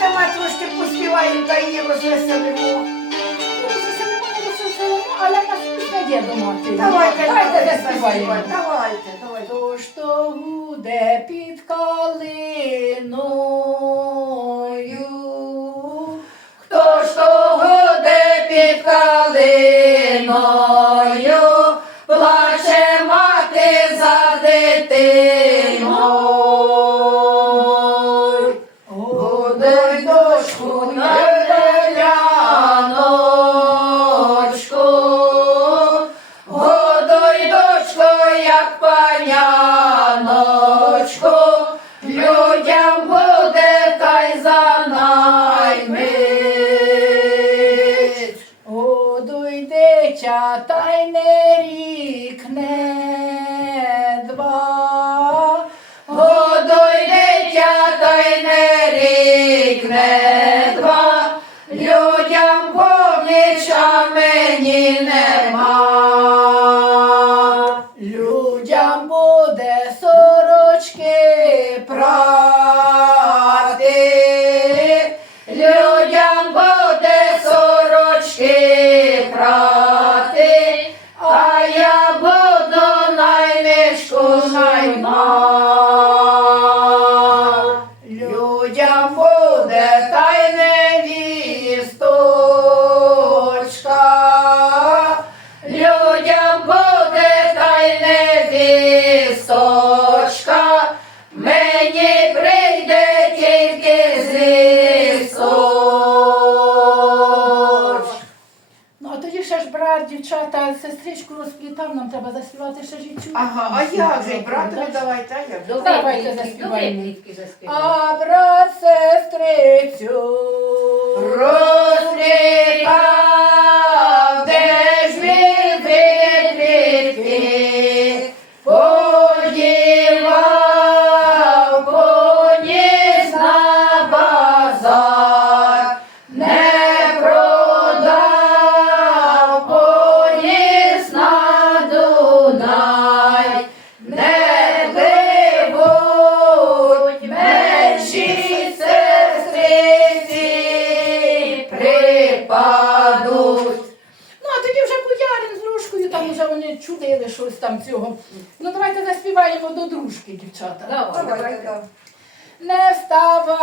давайте ми трошки поспіваємо та її розвеселимо. Але нас не є дома. Давайте, давайте давайте, заспіваємо. Давайте, давайте. То, що гуде під калиною, поміч, а мені нема. Людям буде сорочки ще ж брат, дівчата, сестричку розплітав, нам треба заспівати ще життю. Ага, а як же, братові давайте, а як Добре, Давайте заспіваємо. А брат сестрицю розплітав, припадуть. Ну, а тоді вже боярин з дружкою, там вже вони чудили щось там цього. Ну, давайте заспіваємо до дружки, дівчата. Давай. Давайте. Не вставай,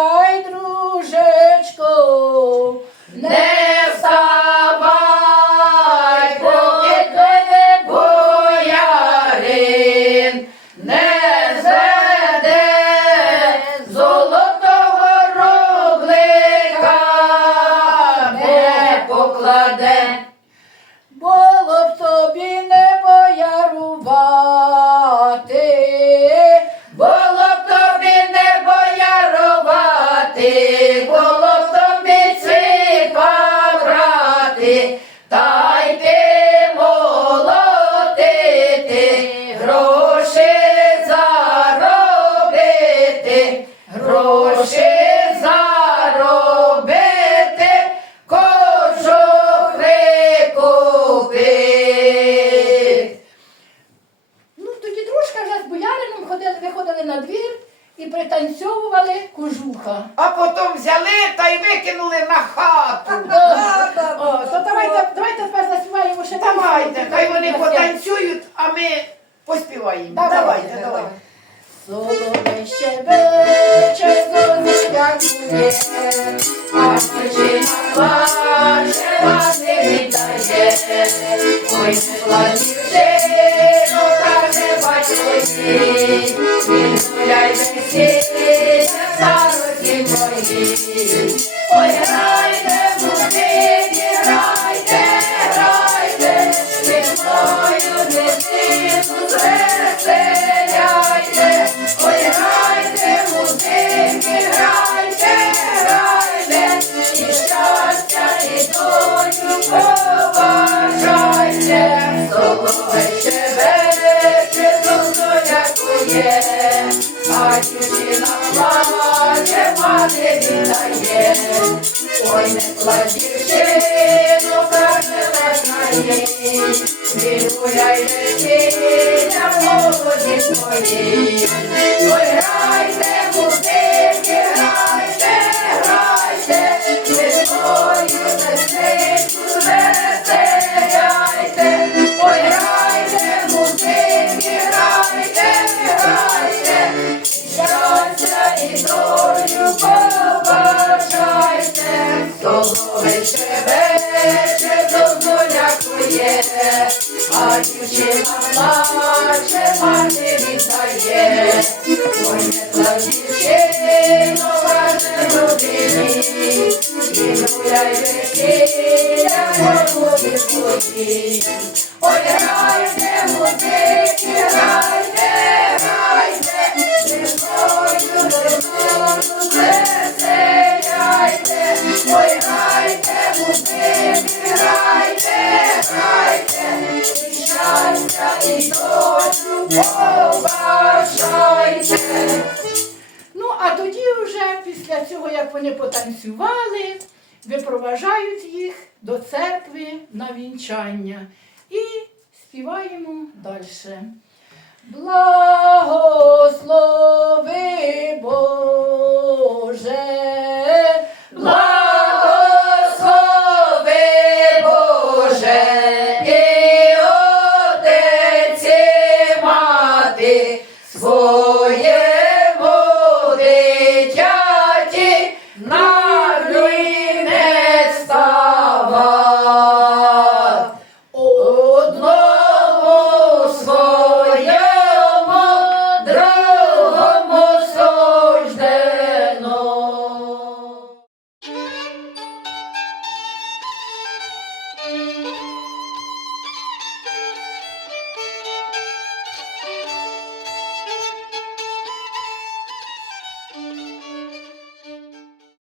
тобі ципа брати, та молотити, гроші заробити, гроші заробити, кожух викупити. Ну, тоді дружка вже з боярином ходили, виходили на двір і пританцьовували кожуха. А потім взяли та й викинули на хату. О, то давайте, давайте тепер заспіваємо ще Давайте, хай вони потанцюють. потанцюють, а ми поспіваємо. Давайте, Давайте, Соловей щебече, зозулякує, а дівчина плаче, вас не вітає. Ой, не плачівчино, каже батько їй, він гуляй весілля, старості мої. Ой, грайте, Ой, не вечір до долякує, а дівчина плаче, матері віддає. Ой, не та дівчино, ваше родині, і гуляй весілля, голубі свої. Ой, грайте, музики, Ну, а тоді вже після цього, як вони потанцювали, випроважають їх до церкви на вінчання і співаємо далі. Благослови